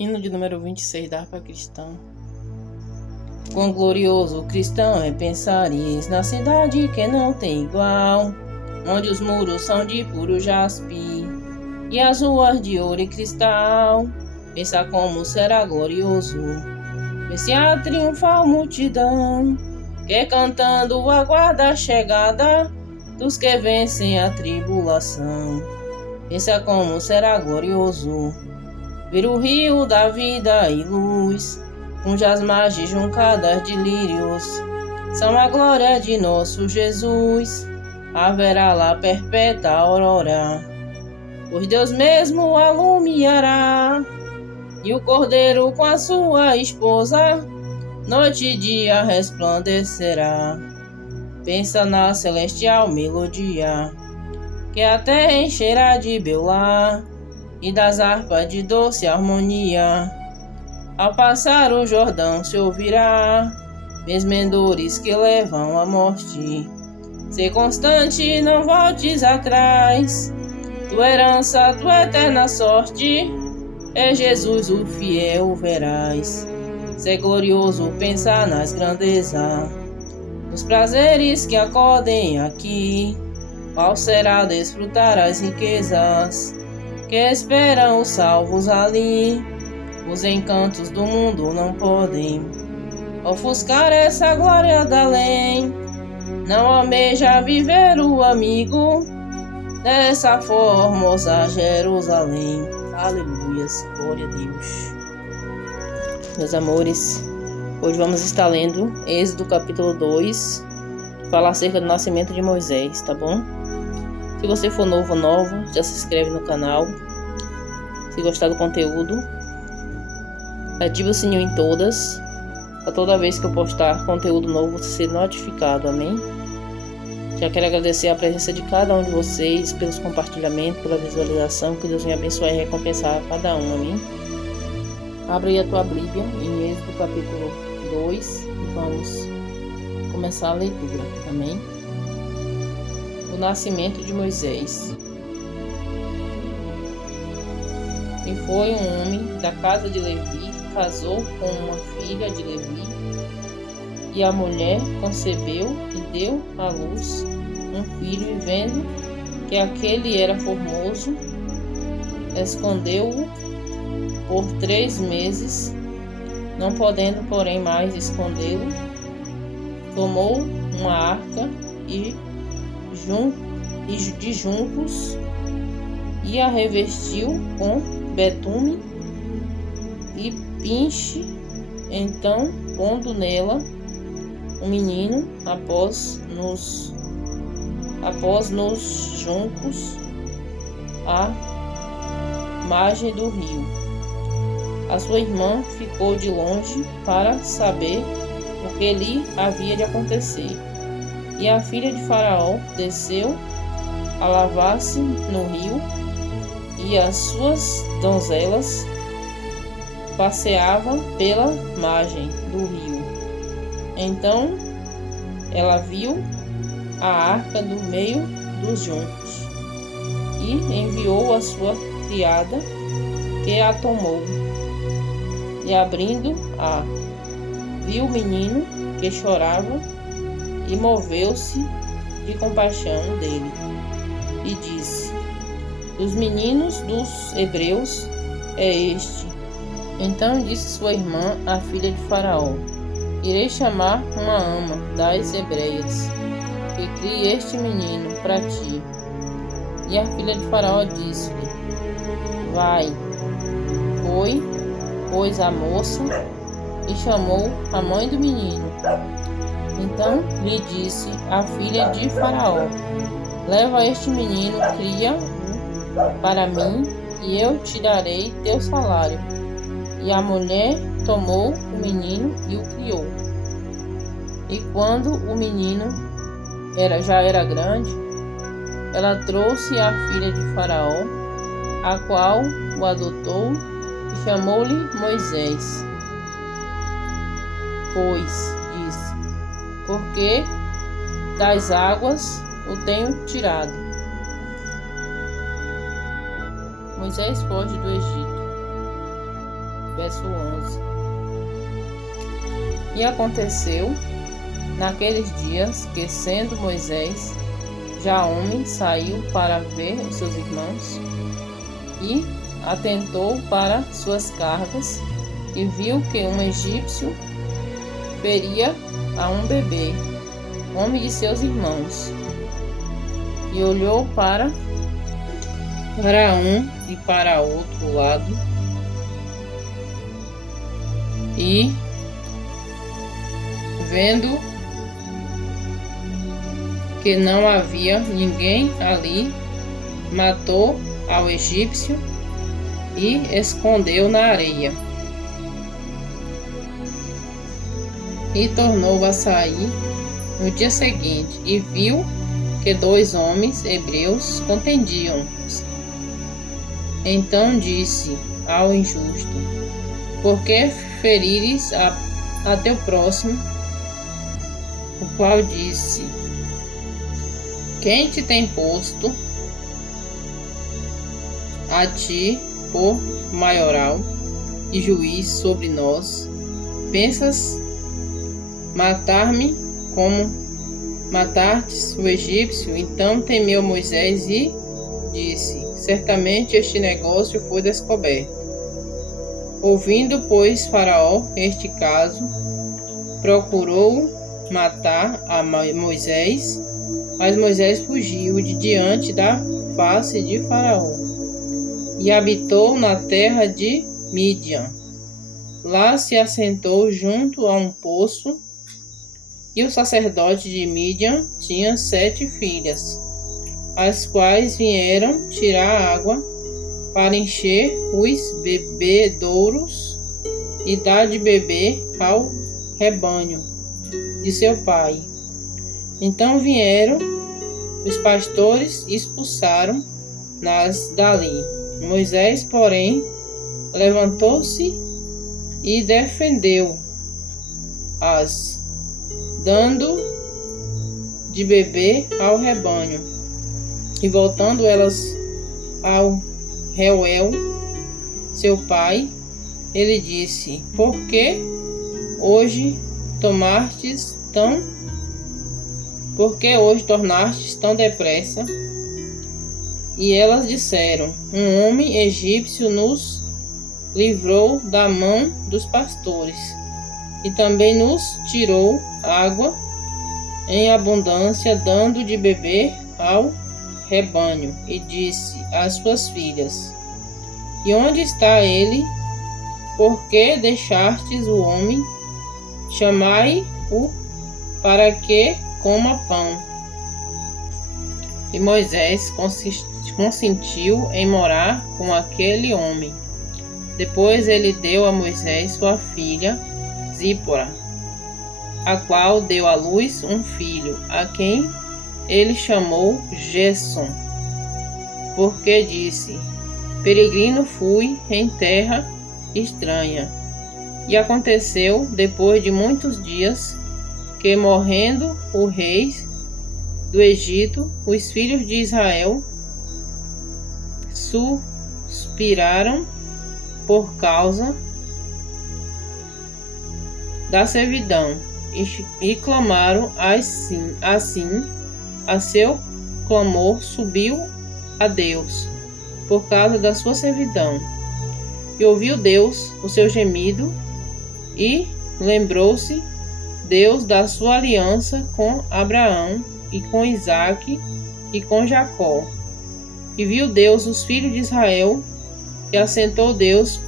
Hino de número 26 da harpa cristã. Quão glorioso cristão é pensares na cidade que não tem igual, onde os muros são de puro jaspe e as ruas de ouro e cristal. Pensa como será glorioso ver se a triunfal multidão que cantando aguarda a chegada dos que vencem a tribulação. Pensa como será glorioso ver o rio da vida e luz, cujas margens juncadas de lírios são a glória de nosso Jesus. Haverá lá perpétua aurora, pois Deus mesmo alumiará, e o Cordeiro com a sua esposa noite e dia resplandecerá. Pensa na celestial melodia que a terra encherá de Beulah e das harpas de doce harmonia. Ao passar o Jordão se ouvirá mesmendores que levam à morte. Ser constante, não voltes atrás, tua herança, tua eterna sorte, é Jesus o fiel verás. Ser glorioso pensar nas grandezas, nos prazeres que acodem aqui. Qual será desfrutar as riquezas que esperam os salvos ali? Os encantos do mundo não podem ofuscar essa glória da além. Não almeja viver o amigo dessa formosa Jerusalém. Aleluias, glória a Deus. Meus amores, hoje vamos estar lendo Êxodo capítulo 2, que fala acerca do nascimento de Moisés, tá bom? Se você for novo ou nova, já se inscreve no canal. Se gostar do conteúdo, ative o sininho em todas, para toda vez que eu postar conteúdo novo você ser notificado, amém? Já quero agradecer a presença de cada um de vocês, pelos compartilhamentos, pela visualização, que Deus me abençoe e recompensar a cada um, amém? Abre aí a tua Bíblia em Êxodo capítulo 2 e vamos começar a leitura, amém? O nascimento de Moisés. E foi um homem da casa de Levi, casou com uma filha de Levi, e a mulher concebeu e deu à luz um filho, e vendo que aquele era formoso, escondeu-o por 3 meses, não podendo, porém, mais escondê-lo, tomou uma arca de juncos e a revestiu com betume e pinche. Então, pondo nela um menino, após nos juncos à margem do rio. A sua irmã ficou de longe para saber o que lhe havia de acontecer. E a filha de Faraó desceu a lavar-se no rio, e as suas donzelas passeavam pela margem do rio. Então ela viu a arca no meio dos juncos, e enviou a sua criada, que a tomou, e abrindo-a, viu o menino que chorava, e moveu-se de compaixão dele, e disse: dos meninos dos hebreus é este. Então disse sua irmã, a filha de Faraó: irei chamar uma ama das hebreias, que crie este menino para ti. E a filha de Faraó disse-lhe: vai. Foi, pois, a moça e chamou a mãe do menino. Então lhe disse a filha de Faraó: leva este menino, cria-o para mim, e eu te darei teu salário. E a mulher tomou o menino e o criou. E quando o menino já era grande, ela trouxe a filha de Faraó, a qual o adotou, e chamou-lhe Moisés. Pois disse: porque das águas o tenho tirado. Moisés foge do Egito. verso 11. E aconteceu naqueles dias que, sendo Moisés já homem, saiu para ver os seus irmãos e atentou para suas cargas e viu que um egípcio feria a um bebê, homem de seus irmãos, e olhou para um e para outro lado, e vendo que não havia ninguém ali, matou ao egípcio e escondeu na areia. E tornou a sair no dia seguinte, e viu que 2 homens hebreus contendiam-se. Então disse ao injusto: por que ferires a teu próximo? O qual disse: quem te tem posto a ti por maioral e juiz sobre nós? Pensas matar-me como matastes o egípcio? Então temeu Moisés e disse: certamente este negócio foi descoberto. Ouvindo, pois, Faraó este caso, procurou matar a Moisés, mas Moisés fugiu de diante da face de Faraó e habitou na terra de Mídian. Lá se assentou junto a um poço, e o sacerdote de Mídian tinha 7 filhas, as quais vieram tirar água para encher os bebedouros e dar de beber ao rebanho de seu pai. Então vieram os pastores e expulsaram-nas dali. Moisés, porém, levantou-se e defendeu-as, dando de beber ao rebanho. E voltando elas ao Reuel, seu pai, ele disse: por que hoje tornastes tão depressa? E elas disseram: um homem egípcio nos livrou da mão dos pastores, e também nos tirou água em abundância, dando de beber ao rebanho. E disse às suas filhas: e onde está ele? Por que deixastes o homem? Chamai-o para que coma pão. E Moisés consentiu em morar com aquele homem. Depois ele deu a Moisés sua filha Zípora, a qual deu à luz um filho, a quem ele chamou Gersom, porque disse: peregrino fui em terra estranha. E aconteceu, depois de muitos dias, que, morrendo o rei do Egito, os filhos de Israel suspiraram por causa da servidão e clamaram assim, a seu clamor subiu a Deus por causa da sua servidão. E ouviu Deus o seu gemido, e lembrou-se Deus da sua aliança com Abraão e com Isaque e com Jacó. E viu Deus os filhos de Israel, e atentou Deus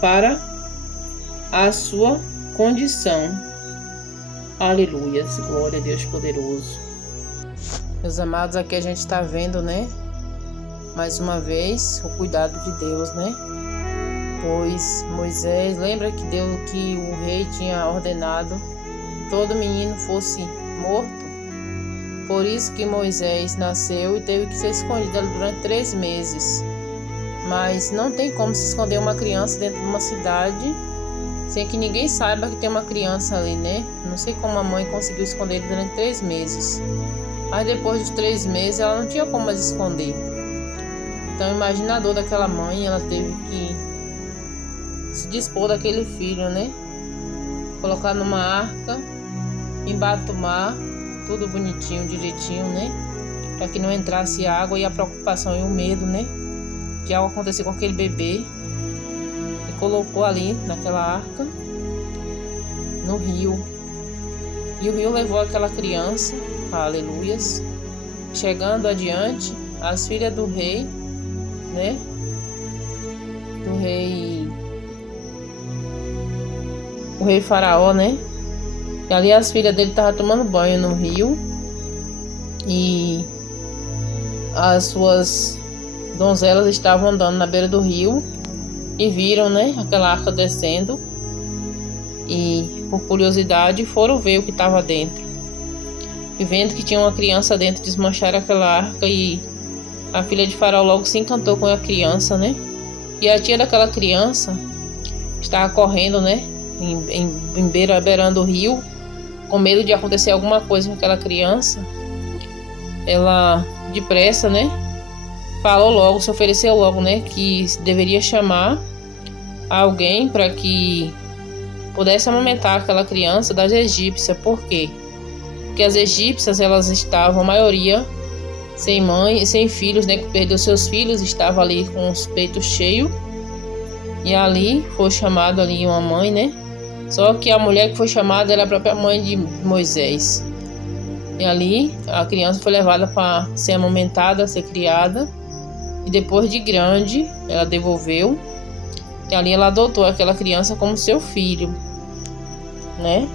para a sua condição. Aleluias, glória a Deus poderoso. Meus amados, aqui a gente está vendo, né? Mais uma vez, o cuidado de Deus, né? Pois Moisés, lembra que o rei tinha ordenado que todo menino fosse morto? Por isso que Moisés nasceu e teve que ser escondido durante 3 meses. Mas não tem como se esconder uma criança dentro de uma cidade sem que ninguém saiba que tem uma criança ali, né? Não sei como a mãe conseguiu esconder ele durante 3 meses. Mas depois de 3 meses ela não tinha como mais esconder. Então imagina a dor daquela mãe, ela teve que se dispor daquele filho, né? Colocar numa arca, embatumar, tudo bonitinho, direitinho, né? Para que não entrasse água, e a preocupação e o medo, né? De algo acontecer com aquele bebê. E colocou ali naquela arca, no rio. E o rio levou aquela criança, aleluias. Chegando adiante, as filhas do rei, né? O rei Faraó, né? E ali as filhas dele estavam tomando banho no rio. E as suas donzelas estavam andando na beira do rio e viram, né, aquela arca descendo. E por curiosidade foram ver o que estava dentro. E vendo que tinha uma criança dentro, desmancharam aquela arca, e a filha de Faraó logo se encantou com a criança, né? E a tia daquela criança estava correndo, né, beirando o rio, com medo de acontecer alguma coisa com aquela criança. Ela, depressa, né, falou logo, se ofereceu logo, né, que deveria chamar alguém para que pudesse amamentar aquela criança das egípcias. Por quê? Porque as egípcias, elas estavam, a maioria, sem mãe e sem filhos, né, que perdeu seus filhos, estava ali com os peitos cheios. E ali foi chamado ali uma mãe, né? Só que a mulher que foi chamada era a própria mãe de Moisés. E ali a criança foi levada para ser amamentada, ser criada. E depois de grande, ela devolveu. E ali ela adotou aquela criança como seu filho, né?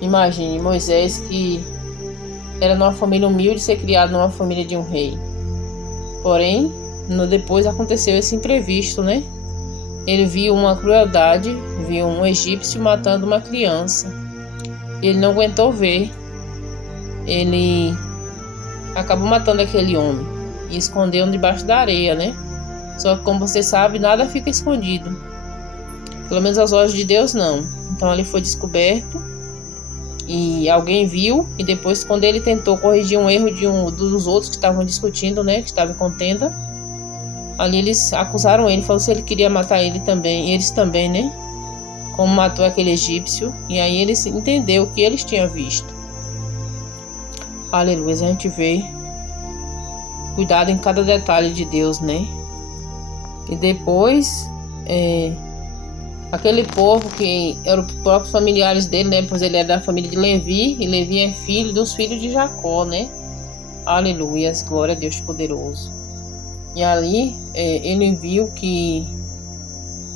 Imagine Moisés, que era numa família humilde, ser criado numa família de um rei. Porém, depois aconteceu esse imprevisto, né? Ele viu uma crueldade, viu um egípcio matando uma criança. Ele não aguentou ver. Ele acabou matando aquele homem e escondeu debaixo da areia, né? Só que, como você sabe, nada fica escondido. Pelo menos aos olhos de Deus, não. Então ele foi descoberto e alguém viu, e depois, quando ele tentou corrigir um erro de dos outros que estavam discutindo, né, que estavam em contenda, ali eles acusaram ele, falou se ele queria matar ele também, eles também, né, como matou aquele egípcio. E aí ele entendeu o que eles tinham visto. Aleluia, a gente vê cuidado em cada detalhe de Deus, né? E depois aquele povo que eram os próprios familiares dele, né? Pois ele é da família de Levi, e Levi é filho dos filhos de Jacó, né? Aleluia, glória a Deus poderoso. E ali ele viu que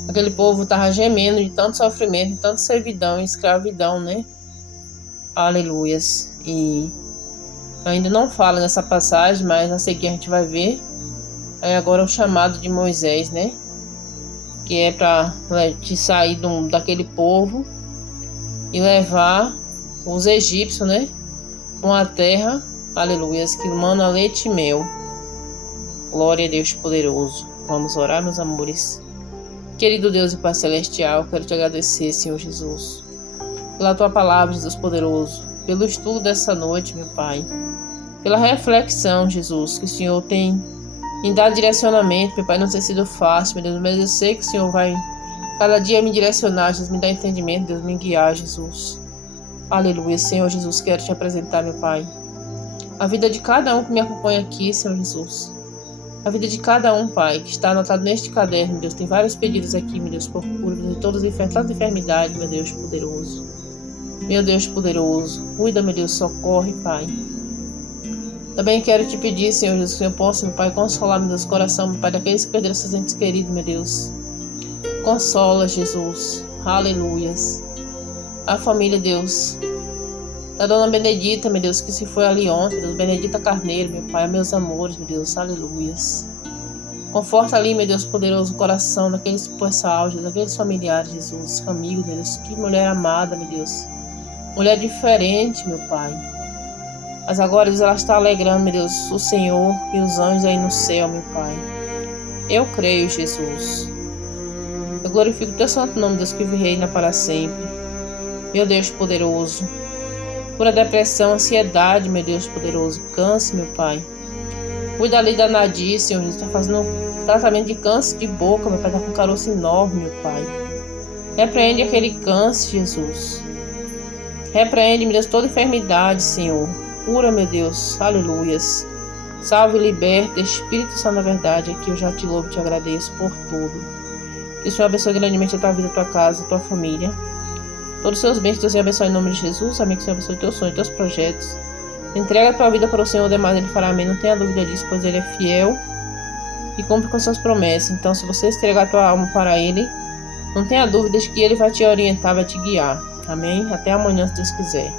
aquele povo estava gemendo de tanto sofrimento, de tanta servidão e escravidão, né? Aleluias. E ainda não fala nessa passagem, mas a seguir a gente vai ver. Aí agora o chamado de Moisés, né? Que é para te sair daquele povo e levar os egípcios, né? Uma terra, aleluias, que mana leite e mel. Glória a Deus poderoso. Vamos orar, meus amores. Querido Deus e Pai Celestial, quero te agradecer, Senhor Jesus, pela tua palavra, Jesus poderoso, pelo estudo dessa noite, meu Pai, pela reflexão, Jesus, que o Senhor tem em dar direcionamento, meu Pai. Não tem sido fácil, meu Deus, mas eu sei que o Senhor vai cada dia me direcionar, Jesus, me dar entendimento, Deus, me guiar, Jesus. Aleluia, Senhor Jesus, quero te apresentar, meu Pai, a vida de cada um que me acompanha aqui, Senhor Jesus. A vida de cada um, Pai, que está anotado neste caderno, meu Deus. Tem vários pedidos aqui, meu Deus, por cura de todas as enfermidades, meu Deus poderoso. Meu Deus poderoso, cuida, meu Deus, socorre, Pai. Também quero te pedir, Senhor Jesus, que eu possa, meu Pai, consolar, meu Deus, o coração, meu Pai, daqueles que perderam seus entes queridos, meu Deus. Consola, Jesus. Aleluias. A família, Deus, da Dona Benedita, meu Deus, que se foi ali ontem, Deus, Benedita Carneiro, meu Pai, meus amores, meu Deus, aleluias. Conforta ali, meu Deus poderoso, o coração daqueles que pôs essa áudio, daqueles familiares, Jesus, amigos, meu Deus, que mulher amada, meu Deus. Mulher diferente, meu Pai. Mas agora, Deus, ela está alegrando, meu Deus, o Senhor e os anjos aí no céu, meu Pai. Eu creio, Jesus. Eu glorifico o teu santo nome, Deus, que reina para sempre. Meu Deus poderoso. Cura depressão, ansiedade, meu Deus poderoso. Câncer, meu Pai. Cuida ali da Nadir, Senhor Jesus. Está fazendo tratamento de câncer de boca, meu Pai. Está com um caroço enorme, meu Pai. Repreende aquele câncer, Jesus. Repreende, meu Deus, toda enfermidade, Senhor. Cura, meu Deus. Aleluias. Salve e liberta, Espírito Santo da verdade. Aqui eu já te louvo e te agradeço por tudo. Que o Senhor abençoe grandemente a tua vida, a tua casa, a tua família. Todos os seus bens, que Deus abençoe em nome de Jesus. Amém. Que o Senhor abençoe teus sonhos, teus projetos. Entrega a tua vida para o Senhor, demais Ele fará. Amém. Não tenha dúvida disso, pois Ele é fiel e cumpre com suas promessas. Então, se você entregar a tua alma para Ele, não tenha dúvidas que Ele vai te orientar, vai te guiar. Amém. Até amanhã, se Deus quiser.